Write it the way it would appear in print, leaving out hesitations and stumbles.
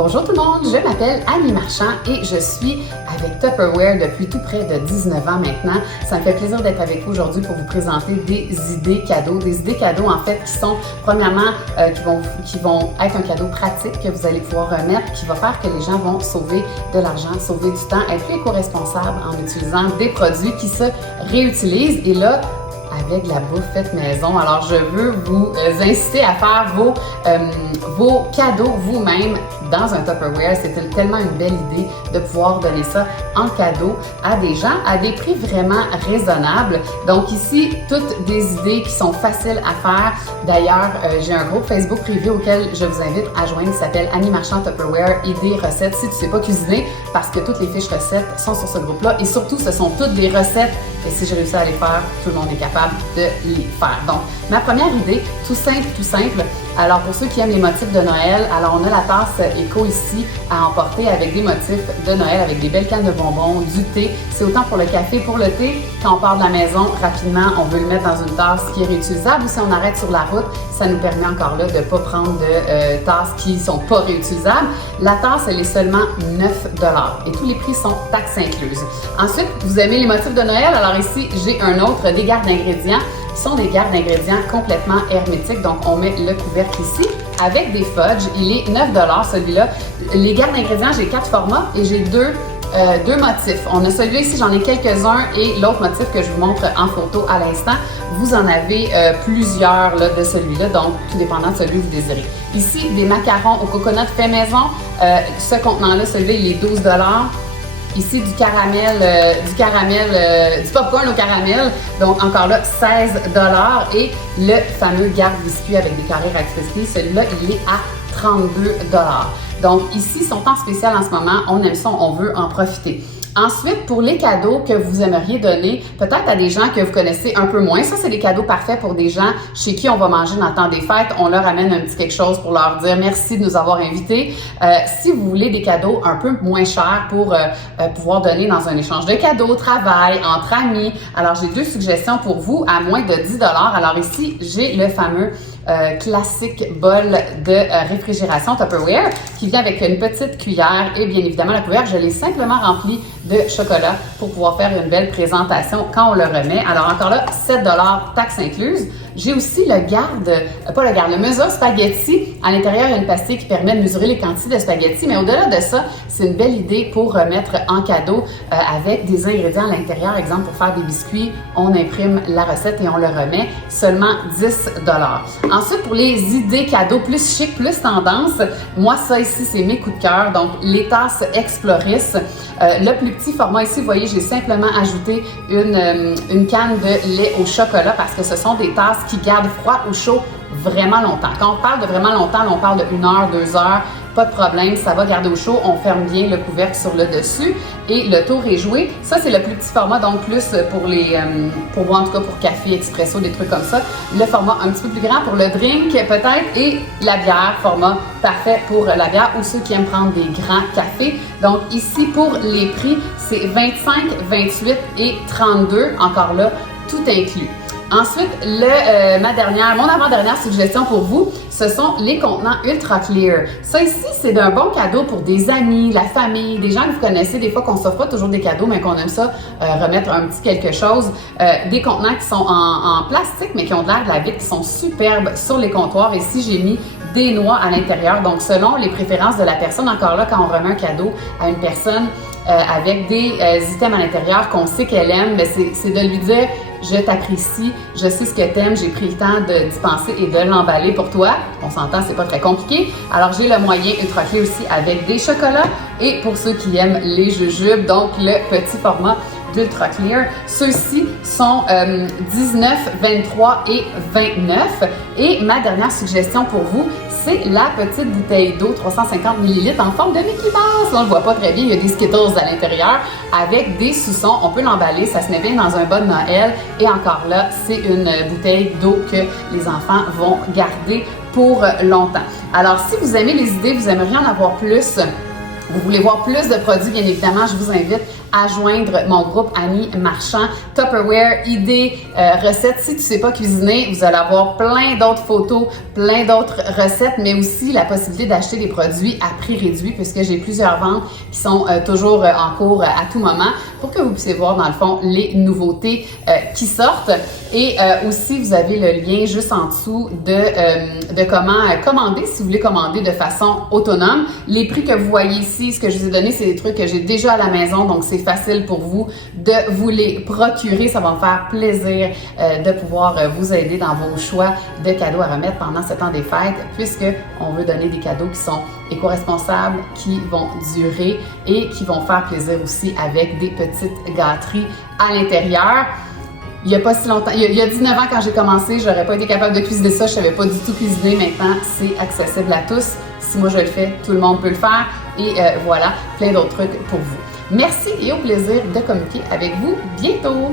Bonjour tout le monde, je m'appelle Annie Marchand et je suis avec Tupperware depuis tout près de 19 ans maintenant. Ça me fait plaisir d'être avec vous aujourd'hui pour vous présenter des idées cadeaux. Des idées cadeaux en fait qui sont premièrement qui vont être un cadeau pratique que vous allez pouvoir remettre, qui va faire que les gens vont sauver de l'argent, sauver du temps, être plus éco-responsables en utilisant des produits qui se réutilisent. Et là, avec de la bouffe faite maison. Alors, je veux vous inciter à faire vos cadeaux vous-même dans un Tupperware. C'était tellement une belle idée de pouvoir donner ça en cadeau à des gens à des prix vraiment raisonnables. Donc ici, toutes des idées qui sont faciles à faire. D'ailleurs, j'ai un groupe Facebook privé auquel je vous invite à joindre qui s'appelle Annie Marchand Tupperware, idées, recettes. Si tu ne sais pas cuisiner, parce que toutes les fiches recettes sont sur ce groupe-là et surtout, ce sont toutes des recettes et si j'ai réussi à les faire, tout le monde est capable de les faire. Donc, ma première idée, tout simple. Alors, pour ceux qui aiment les motifs de Noël, alors on a la tasse éco ici à emporter avec des motifs de Noël, avec des belles cannes de bonbons, du thé. C'est autant pour le café, pour le thé. Quand on part de la maison, rapidement, on veut le mettre dans une tasse qui est réutilisable ou si on arrête sur la route, ça nous permet encore là de ne pas prendre de tasses qui ne sont pas réutilisables. La tasse, elle est seulement 9 $ et tous les prix sont taxes incluses. Ensuite, vous aimez les motifs de Noël? Alors ici, j'ai un autre, des gardes d'ingrédients. Ce sont des gardes d'ingrédients complètement hermétiques, donc on met le couvercle ici avec des fudges. Il est 9 $ celui-là. Les gardes d'ingrédients, j'ai 4 formats et j'ai deux motifs. On a celui-là ici, j'en ai quelques-uns et l'autre motif que je vous montre en photo à l'instant, vous en avez plusieurs là, de celui-là, donc tout dépendant de celui que vous désirez. Ici, des macarons au coconut fait maison. Ce contenant-là, celui-là, il est 12 $. Ici, du popcorn au caramel, donc encore là, 16 $ et le fameux garde-biscuit avec des carrés Rice Krispies, celui-là, il est à 32 $. Donc ici, ils sont en spécial en ce moment, on aime ça, on veut en profiter. Ensuite, pour les cadeaux que vous aimeriez donner, peut-être à des gens que vous connaissez un peu moins, ça c'est des cadeaux parfaits pour des gens chez qui on va manger dans le temps des fêtes, on leur amène un petit quelque chose pour leur dire merci de nous avoir invités. Si vous voulez des cadeaux un peu moins chers pour pouvoir donner dans un échange de cadeaux, travail, entre amis, alors j'ai 2 suggestions pour vous à moins de 10 $. Alors ici, j'ai le fameux classique bol de réfrigération Tupperware qui vient avec une petite cuillère et bien évidemment la couvercle, je l'ai simplement rempli de chocolat pour pouvoir faire une belle présentation quand on le remet. Alors encore là, 7 $, taxes incluses. J'ai aussi le mesure spaghetti. À l'intérieur, il y a une pastille qui permet de mesurer les quantités de spaghetti, mais au-delà de ça, c'est une belle idée pour remettre en cadeau avec des ingrédients à l'intérieur. Exemple, pour faire des biscuits, on imprime la recette et on le remet, seulement 10 $. Ensuite, pour les idées cadeaux plus chic, plus tendance, moi, ça ici, c'est mes coups de cœur. Donc, les tasses Exploris. Le plus petit format ici, vous voyez, j'ai simplement ajouté une canne de lait au chocolat parce que ce sont des tasses qui gardent froid ou chaud vraiment longtemps. Quand on parle de vraiment longtemps, on parle de 1 heure, 2 heures, pas de problème, ça va garder au chaud, on ferme bien le couvercle sur le dessus et le tour est joué. Ça, c'est le plus petit format, donc plus pour boire en tout cas pour café, expresso, des trucs comme ça. Le format un petit peu plus grand pour le drink peut-être et la bière, format parfait pour la bière ou ceux qui aiment prendre des grands cafés. Donc ici, pour les prix, c'est 25, 28 et 32, encore là, tout inclus. Ensuite, mon avant-dernière suggestion pour vous, ce sont les contenants Ultra Clear. Ça ici, c'est d'un bon cadeau pour des amis, la famille, des gens que vous connaissez, des fois qu'on ne s'offre pas toujours des cadeaux, mais qu'on aime ça, remettre un petit quelque chose. Des contenants qui sont en plastique, mais qui ont de l'air de la vitre, qui sont superbes sur les comptoirs. Ici, j'ai mis des noix à l'intérieur. Donc, selon les préférences de la personne, encore là, quand on remet un cadeau à une personne avec des items à l'intérieur qu'on sait qu'elle aime, mais c'est de lui dire « Je t'apprécie, je sais ce que t'aimes, j'ai pris le temps d'y penser et de l'emballer pour toi. » On s'entend, c'est pas très compliqué. Alors, j'ai le moyen Ultra Clear aussi avec des chocolats et pour ceux qui aiment les jujubes, donc le petit format d'Ultra Clear. Ceux-ci sont 19, 23 et 29. Et ma dernière suggestion pour vous, c'est la petite bouteille d'eau 350 ml en forme de Mickey Mouse. On ne le voit pas très bien, il y a des Skittles à l'intérieur avec des sous-sons. On peut l'emballer, ça se met bien dans un bas de Noël. Et encore là, c'est une bouteille d'eau que les enfants vont garder pour longtemps. Alors, si vous aimez les idées, vous aimeriez en avoir plus, Vous voulez voir plus de produits, bien évidemment, je vous invite à joindre mon groupe Amis Marchand, Tupperware, idées, recettes. Si tu ne sais pas cuisiner, vous allez avoir plein d'autres photos, plein d'autres recettes, mais aussi la possibilité d'acheter des produits à prix réduit puisque j'ai plusieurs ventes qui sont toujours en cours à tout moment pour que vous puissiez voir dans le fond les nouveautés qui sortent. Et aussi, vous avez le lien juste en dessous de comment commander si vous voulez commander de façon autonome. Les prix que vous voyez ici, ce que je vous ai donné, c'est des trucs que j'ai déjà à la maison, donc c'est facile pour vous de vous les procurer. Ça va me faire plaisir de pouvoir vous aider dans vos choix de cadeaux à remettre pendant ce temps des fêtes, puisque on veut donner des cadeaux qui sont éco-responsables, qui vont durer et qui vont faire plaisir aussi avec des petites gâteries à l'intérieur. Il n'y a pas si longtemps, il y a 19 ans quand j'ai commencé, j'aurais pas été capable de cuisiner ça, je savais pas du tout cuisiner. Maintenant, c'est accessible à tous. Si moi je le fais, tout le monde peut le faire. Et voilà, plein d'autres trucs pour vous. Merci et au plaisir de communiquer avec vous bientôt.